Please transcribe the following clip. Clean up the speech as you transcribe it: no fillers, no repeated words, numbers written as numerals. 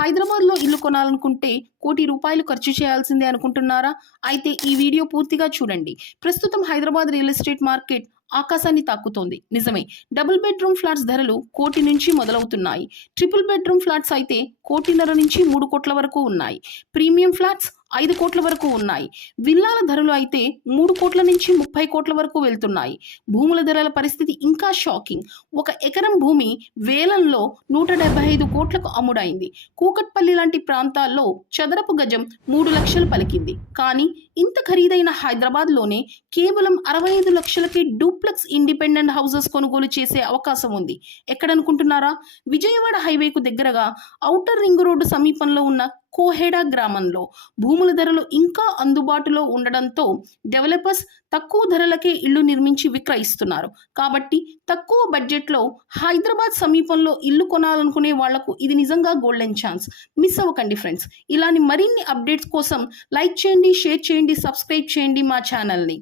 హైదరాబాద్లో ఇల్లు కొనాలనుకుంటే ₹1,00,00,000 ఖర్చు చేయాల్సిందే అనుకుంటున్నారా? అయితే ఈ వీడియో పూర్తిగా చూడండి. ప్రస్తుతం హైదరాబాద్ రియల్ ఎస్టేట్ మార్కెట్ ఆకాశాన్ని తాకుతోంది. నిజమే, డబుల్ బెడ్రూమ్ ఫ్లాట్స్ ధరలు 1,00,00,000 నుంచి మొదలవుతున్నాయి. ట్రిపుల్ బెడ్రూమ్ ఫ్లాట్స్ అయితే 1,50,00,000 నుంచి 3,00,00,000 వరకు ఉన్నాయి. ప్రీమియం ఫ్లాట్స్ 5,00,00,000 వరకు ఉన్నాయి. విల్లాల ధరలు అయితే 3,00,00,000 నుంచి 30,00,00,000 వరకు వెళ్తున్నాయి. భూముల ధరల పరిస్థితి ఇంకా షాకింగ్. 1 ఎకరం భూమి వేలంలో 175 కోట్లకు అమ్ముడైంది. కూకట్పల్లి లాంటి ప్రాంతాల్లో చదరపు గజం 3 లక్షలు పలికింది. కానీ ఇంత ఖరీదైన హైదరాబాద్లోనే కేవలం 65 లక్షలకే డూప్లెక్స్ ఇండిపెండెంట్ హౌసెస్ కొనుగోలు చేసే అవకాశం ఉంది. ఎక్కడనుకుంటున్నారా? విజయవాడ హైవేకు దగ్గరగా ఔటర్ రింగ్ రోడ్డు సమీపంలో ఉన్న కోహెడా గ్రామంలో. భూముల ధరలు ఇంకా అందుబాటులో ఉండడంతో డెవలపర్స్ తక్కువ ధరలకే ఇళ్లు నిర్మించి విక్రయిస్తున్నారు. కాబట్టి తక్కువ బడ్జెట్లో హైదరాబాద్ సమీపంలో ఇల్లు కొనాలనుకునే వాళ్లకు ఇది నిజంగా గోల్డెన్ ఛాన్స్. మిస్ అవ్వకండి ఫ్రెండ్స్. ఇలాని మరిన్ని అప్డేట్స్ కోసం లైక్ చేయండి, షేర్ చేయండి, సబ్స్క్రైబ్ చేయండి మా ఛానల్ని.